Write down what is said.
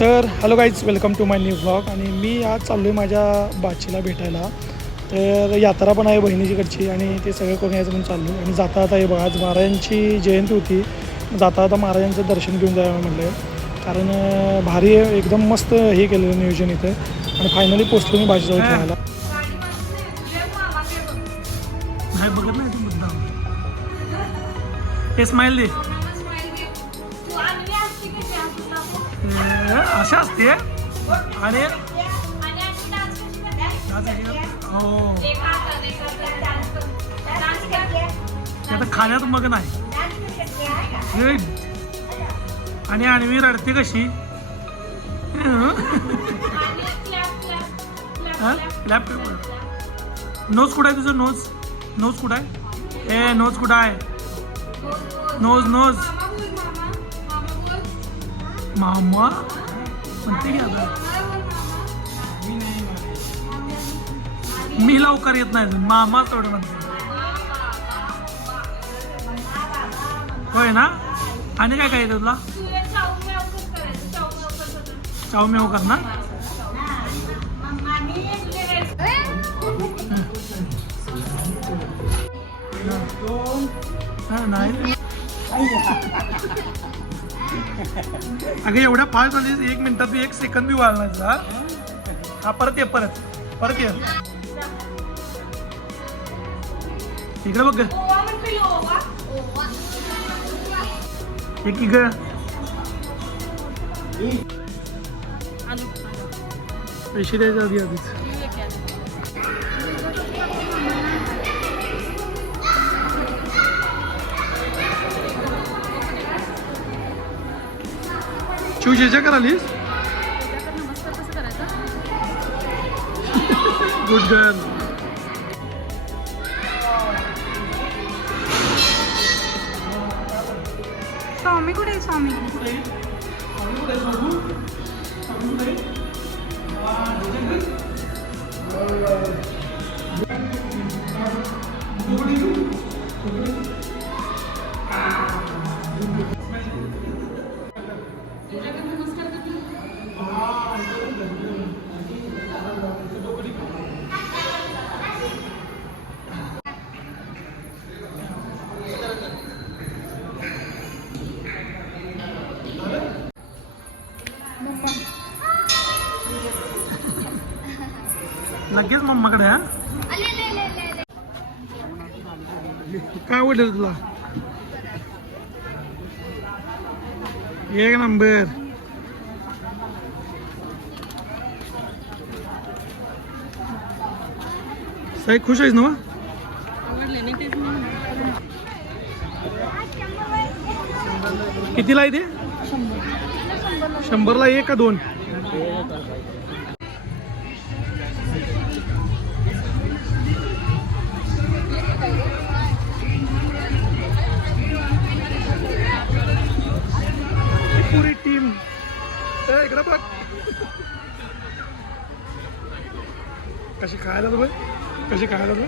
तर hello guys welcome to my new blog. आणि मी आज चाललो आहे माझ्या बाचीला भेटायला. तर यात्रा पण आहे बहिणीच्याकडची आणि ते सगळं करून यायचं म्हणून चाललो आणि जाता आता हे बघा आज महाराजांची जयंती होती. जाता आता महाराजांचं दर्शन घेऊन जावं म्हटलं कारण भारी एकदम मस्त हे केलेलं नियोजन इथं. आणि फायनली पोचलो मी भाजीजवळ खेळायला. नाही बघत स्माईल दे. अशा असते. आणि हो. आता खाण्यात मग नाही. आणि आणवी रडते कशी? लॅपटॉप नोज कुठं आहे तुझं नोज नोज कुठं आहे? ए नोज कुठं आहे? नोज नोज मामा? म्हणते मी लवकर येत नाही मामा तेवढं म्हणते. होय ना? आणि काय काय येतं तुला? चावमेव कर ना नाही. अगं एवढ्या फास्ट झाली एक मिनिटात बी एक सेकंद बी वाढला जा हा परत ये परत. परत ये. इकडे बघ ग. हे की ग पैसे द्यायचं आधी आधीच. शिवशेच्या करालीस गुड गर्ल स्वामी कुठे आहे स्वामी लगेच मम्माकडे हा काय आवडलं तुला एक नंबर साई खुश आहेस ना वा? कितीला आहे ते? शंभरला एक का दोन? पुरी टीम इकडं बघ. कशी खायला तुम्ही कसे काय बघ